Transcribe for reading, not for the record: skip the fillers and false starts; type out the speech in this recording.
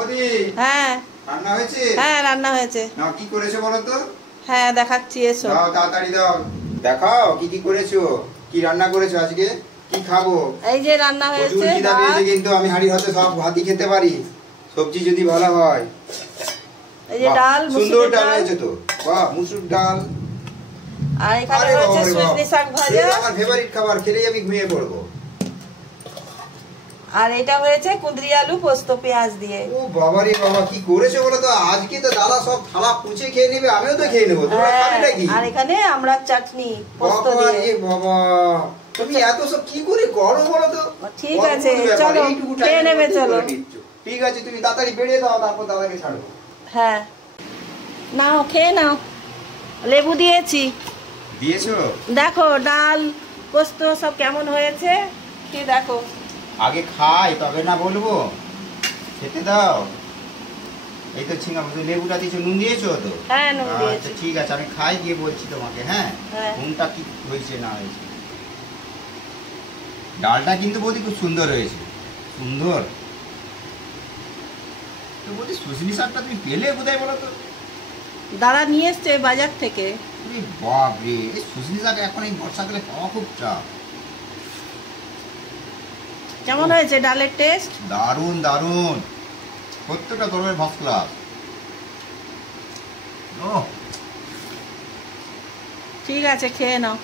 ওদি হ্যাঁ রান্না হয়েছে? হ্যাঁ রান্না হয়েছে। না কি করেছো বলো তো? হ্যাঁ দেখাচ্ছি, এসো। দাও তাড়াতাড়ি দাও, দেখাও কি কি করেছো, কি রান্না করেছো আজকে, কি খাবো? এই যে রান্না হয়েছে, প্রচুর খিদা পেয়েছে কিন্তু আমি হাঁড়ির হাতে সব ভাতই খেতে পারি, সবজি যদি ভালো হয়। এই যে ডাল, সুন্দর ডাল হয়েছে তো, বাহ মুসুর ডাল। আর এখানে রয়েছে সজনে শাক ভাজা। আমার ফেভারিট খাবার, খেলেই আমি ঘুমিয়ে পড়বো। আর এটা হয়েছে কুঁদরি আলু পোস্ত পেঁয়াজ দিয়ে। ও বাবা রে বাবা, কি করেছো বলো তো? আজকে তো দাদা সব থালা পুছে খেয়ে নেবে, আমিও তো খেয়ে নেবো। তোমরা খাবে নাকি? আর এখানে আমরা চাটনি পোস্ত দিয়ে। বাবা রে বাবা, তুমি এত সব কি করে করো বলো তো? ঠিক আছে চলো খেয়ে নেবে, চলো। ঠিক আছে, তুমি তাড়াতাড়ি বেরিয়ে দাও, তারপর দাদাকে ছাড়বো। হ্যাঁ নাও খেয়ে নাও, লেবু দিয়েছি। দিয়েছো? দেখো ডাল পোস্ত সব কেমন হয়েছে খেয়ে দেখো। আগে খাই তবে না বলবো, খেতে দাও। এই তো ছিঙা লেবুটা দিয়েছো, নুন দিয়েছো তো? হ্যাঁ নুন দিয়েছি। আচ্ছা ঠিক আছে, আমি খাই গিয়ে বলছি তোমাকে। হ্যাঁ হ্যাঁ নুনটা কি হয়েছে না হয়েছে। ডালটা কিন্তু বৌদি খুব সুন্দর হয়েছে, সুন্দর। তো বৌদি সজনি শাকটা তুমি পেলে কোথায় বলো তো? দাদা নিয়ে এসছে বাজার থেকে। বাপরে, এই সজনি শাক এখন এই বর্ষাকালে পাওয়া খুব চাপ। কেমন হয়েছে ডালের টেস্ট? দারুণ দারুণ, প্রত্যেকটা তরকারি ফার্স্ট ক্লাস। ঠিক আছে খেয়ে নাও।